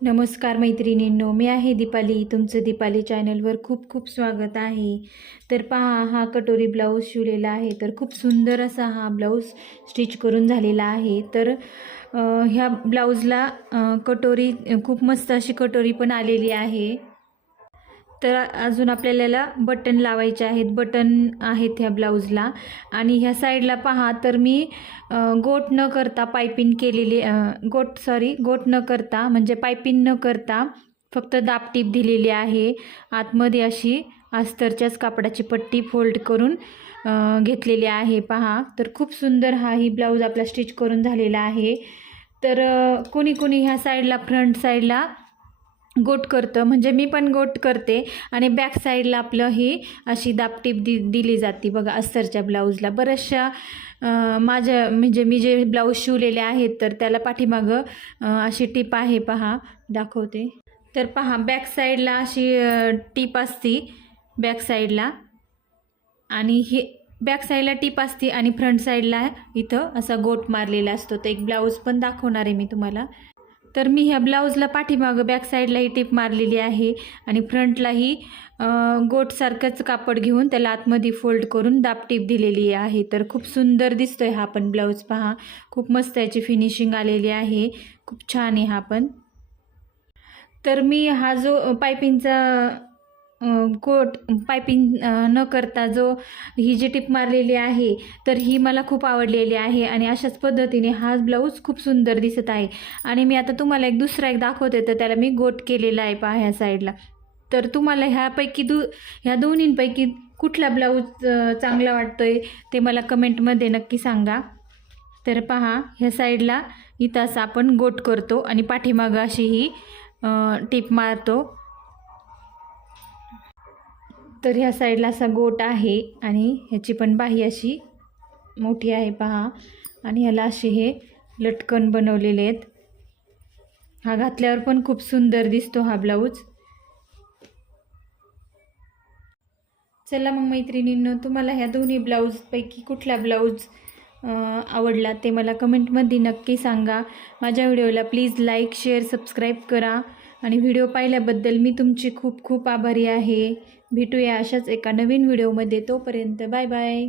नमस्कार मैत्रिणींनो, मी आहे दीपाली. तुमचं दीपाली चॅनलवर खूप खूप स्वागत आहे. तर पहा, हा कटोरी ब्लाऊज शिवलेला आहे. तर खूप सुंदर असा हा ब्लाऊज स्टिच करून झालेला आहे. तर ह्या ब्लाऊजला कटोरी खूप मस्त अशी कटोरी पण आलेली आहे. तर अजून आपल्याला बटन लावायचे आहेत. बटन आहेत ह्या ब्लाऊजला. आणि ह्या साईडला पहा, तर मी गोट न करता पायपिंग केलेली, गोट न करता म्हणजे पायपिंग न करता फक्त दाबटीप दिलेली आहे. आतमध्ये अशी अस्तरच्याच कापडाची पट्टी फोल्ड करून घेतलेली आहे पहा. तर खूप सुंदर ही ब्लाऊज आपला स्टिच करून झालेला आहे. तर कोणी कोणी ह्या साईडला फ्रंट साईडला गोट करतं, म्हणजे मी पण गोट करते. आणि बॅक साईडला आपलं ही अशी दाबटीप दिली जाते बघा अस्तरच्या ब्लाऊजला. बऱ्याचशा माझ्या म्हणजे मी जे ब्लाऊज शिवलेले आहेत तर त्याला पाठीमागं अशी टीप आहे पहा, दाखवते. तर पहा, बॅक साईडला अशी टीप असती बॅक साईडला, आणि ही बॅक साईडला टीप असते आणि फ्रंट साईडला इथं असा गोट मारलेला असतो. तर एक ब्लाऊज पण दाखवणार आहे मी तुम्हाला. तर मी ह्या ब्लाऊजला पाठीमागं बॅक साईडलाही टीप मारलेली आहे आणि फ्रंटलाही गोटसारखंच कापड घेऊन त्याला आतमध्ये फोल्ड करून दाबटीप दिलेली आहे. तर खूप सुंदर दिसतोय हा पण ब्लाऊज पहा. खूप मस्त याची फिनिशिंग आलेली आहे. खूप छान आहे हा पण. तर मी हा जो पायपिंगचा कोट पायपिंग न करता जो ही जी टिप मारलेली आहे, तर ही मला खूप आवडलेली आहे. आणि अशाच पद्धतीने हा ब्लाऊज खूप सुंदर दिसत आहे. आणि मी आता तुम्हाला दुसरा एक दाखवते. तर त्याला मी गोट केलेला आहे पहा ह्या साईडला. तर तुम्हाला ह्या दोन्हींपैकी कुठला ब्लाऊज चांगला वाटतोय ते मला कमेंटमध्ये नक्की सांगा. तर पहा, ह्या साईडला इथं असं आपण गोट करतो आणि पाठीमागं अशी ही टीप मारतो. तर ह्या साईडला असा गोट आहे आणि ह्याची पण बाही अशी मोठी आहे पहा. आणि ह्याला असे हे लटकन बनवलेले आहेत. हा घातल्यावर पण खूप सुंदर दिसतो हा ब्लाऊज. चला मग मैत्रिणींनो, तुम्हाला ह्या दोन्ही ब्लाऊजपैकी कुठला ब्लाऊज आवडला ते मला कमेंटमध्ये नक्की सांगा. माझ्या व्हिडिओला प्लीज लाईक, शेअर, सबस्क्राईब करा. आणि व्हिडिओ पाहिल्याबद्दल मी तुमची खूप खूप आभारी आहे. भेटूया अशाच एका नवीन व्हिडिओमध्ये. तोपर्यंत बाय बाय.